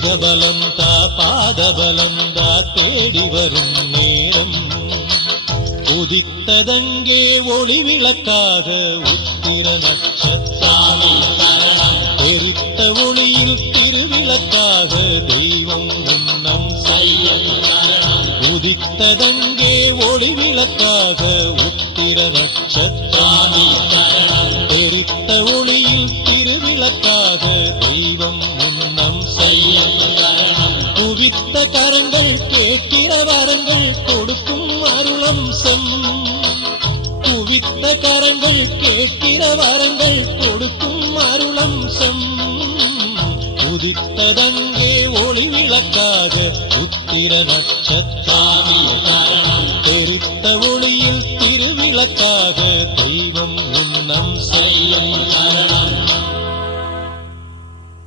தேகபலம் தா பாதபலம் தா தேடி வரும் நேரம். உதித்ததங்கே ஒளி விளக்காக உத்திர நட்சத்திரம். எரித்த ஒளியில் திருவிளக்காக தெய்வம் முன்னம் செல்லும். உதித்ததங்கே ஒளி விளக்காக உத்திர நட்சத்திரம். எரித்த ஒளியில் திருவிளக்காக தெய்வம் முன்னம் செல்லும். குவித்த கரங்கள் கேட்கிற வரங்கள் கொடுக்கும் அருளம்சம். குவித்த கரங்கள் கேட்கிற வரங்கள் கொடுக்கும் அருளம்சம். உதித்ததங்கே ஒளி விளக்காக உத்திர நட்சத்திரம். தெரித்த ஒளியில் திருவிளக்காக தெய்வம் முன்னம் செல்லும்.